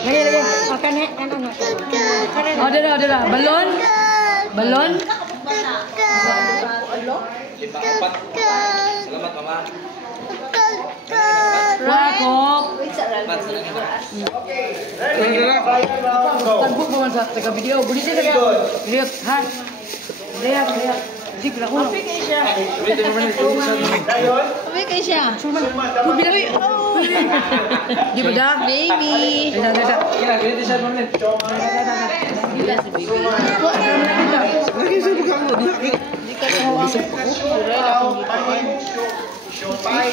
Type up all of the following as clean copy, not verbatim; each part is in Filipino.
Lagi. Makan ano. Oh, dah. Balon. Balon. Salamat, Mama. Wakop. Tagbuk mo man sa taga video. Buli siya taga. Lihat, ha. Lihat. Zik lang ulo. Happy kayo siya. Happy kayo siya. Ku bilang di ba dah? Baby. Dah. Ini siya naman. Yes, baby. Lagi siya bukan mo. Di ka tawa. Suray na kung dito. Right.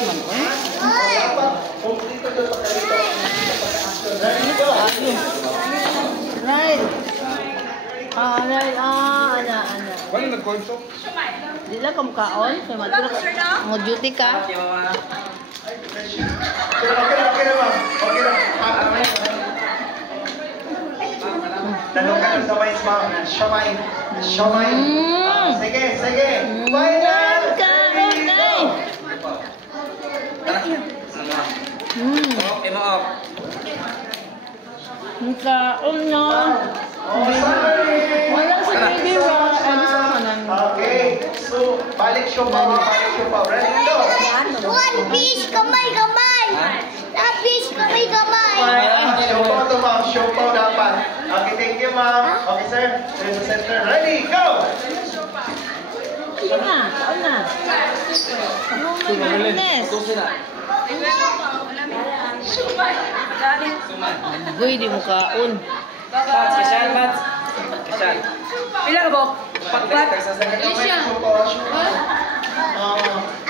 Right. Ana. Wala nag-konso. Di lang ka mukhaon. Kaya matulog. Ang duty ka. Okay, Mama. Okay na. Tanong ka sa mais, ma'am. Siomay. Sige. Final! Kaon na. Okay, mo off. Kaon na. Wala sa baby wa. Ano sa kanan? Okay. So, balik siopaw. Ready, go! One fish, kamay. That fish, kamay. Siopaw to, ma'am. Siopaw dapat. Okay, thank you, ma'am. Okay, sir. There's the center. Ready, go! Kaon na. Oh my goodness. Uy, di mo kaon. Bats, Bats. Pila ka bok? Pat.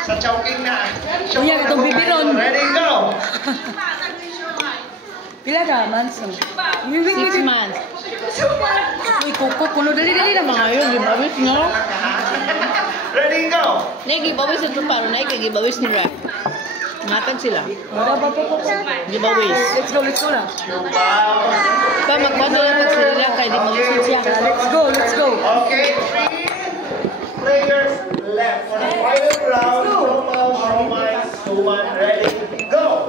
Sa chowking na. Uya, itong bibiron. Ready, go! Pila ka, Manson? 6 months. Uy, kuno dali na mga Ayun, gibawis no? Ready, go! Gibawis ito paro na gibawis nila. Matag sila. Gibawis. Let's go na. Pa magbato lang pag sila kay di mawisin siya. Let's go. Okay, 3 players left for the final round. Siomay, Suman, ready, go!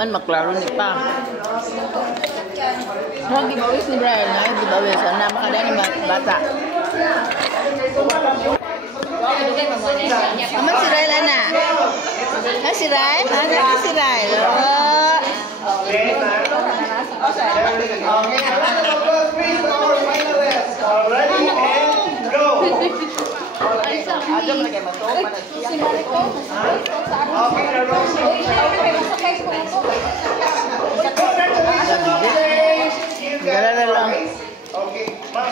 Man maklaro ni pa. Huwag gibawis ni Brian na gibawis. Ang namakada ni bata. Aman si Ryle, ana. Ha, si Ryle? Ana si Ryle. Okay, round of applause, please, to our finalists. Ready, and go! Okay, the round congratulations, guys! You got Gara lang. prize. Okay, ma'am.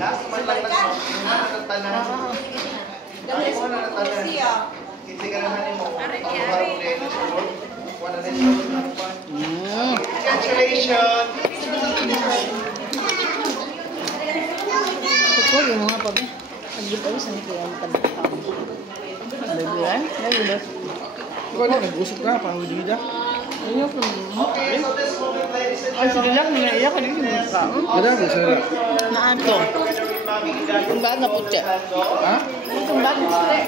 Last man lang tanan. Ako na tanan. Hindi ka naman mo. Congratulations! Huwag yung mga pabi. Pag-gibawis na kaya ang tanda-tao. Baby, Nagibas. Ikaw na, nag-usap ka, parang hindi Ayun ko. Okay, so this moment, ladies and Ay, sila lang. Naiyak ka din yung mukha. Ada apa sih? Naan to? Yung bag na puti. Hah? Yung bag na puti.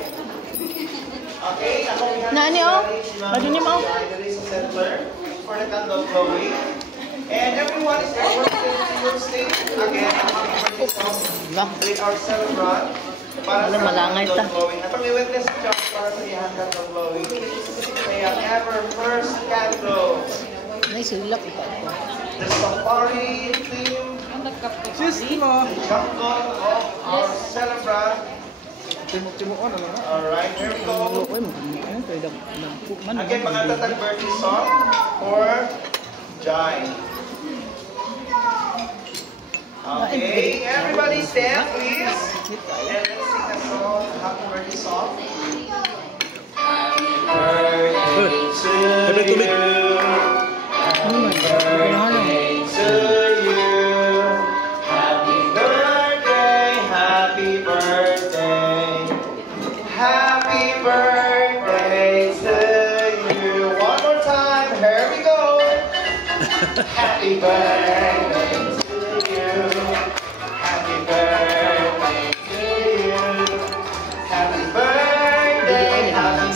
Nani oh? Bado niya mo? For the candle blowing. And everyone is will sing again with our celebrant. Para Wala, malangay ta. At may witness job para sa iyang candle blowing. May ang ever first candle. May sulak ito. The safari theme. Sistema. Jungle of our celebrant. Timok-timokon ano na? Alright, here we go. Man. Again, mga tatag birthday song for Jai. Okay, everybody stand please. And let's sing a song, a happy birthday song. Happy birthday to you. Happy birthday to you. Happy birthday, happy birthday. Happy birthday to you. One more time, here we go. Happy birthday to you. Happy birthday to you. Happy birthday, happy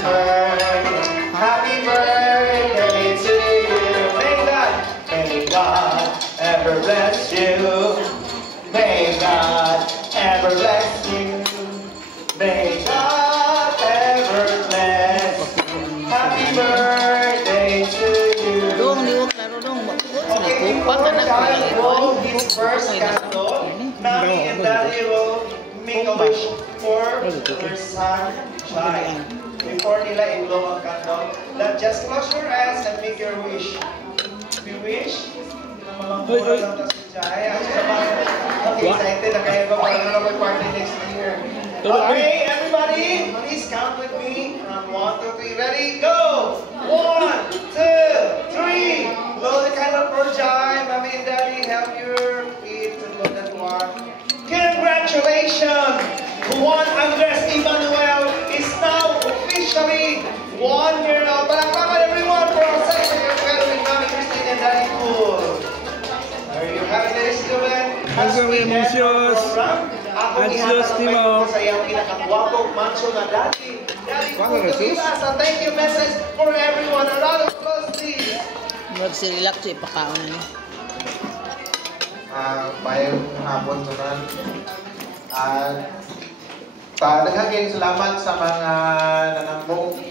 Pagka na ko lang ito, blow his first candle. Mommy and Daddy will make a wish for their son, Jai. Before nila i-blow ang candle, just close your eyes and make your wish. If you wish, mamamura lang na si Jai. Okay, excited na kayo ba? Para na mag-party next year. Okay, everybody, please count with me from 1 to 3. Ready? Go! 1, 2, 3. Blow the candle for Jai. Mommy and Daddy, help your kids to blow that one. Congratulations! Juan Andres Emmanuel is now officially 1 year old. Palakpakan everyone for our second year with Mommy Christine and Daddy Cool. There you have it, ladies and gentlemen. As we end the program, ako ihatanong sa iyong pinakagwapong manso na Daddy. Daddy Cool, give us a thank you message for everyone. A round of applause, please. Mag-relax sa ipakaon na niya. Bayang hapon naman. Daghang salamat sa mga nanambong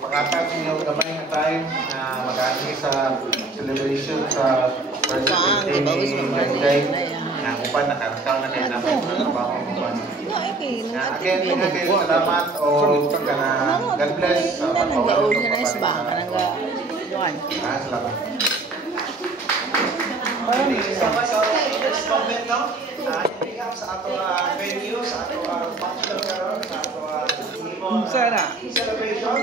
pagkatapos niyo gamay na time na mag-ani sa celebration sa birthday ni Jai. Upan nakakataw na kayo namin sa trabaho upan. Again, salamat o God bless sa pagpapalito salamat. Next comment no? Ihap sa ato venue, sa ato function karon, sa ato celebration.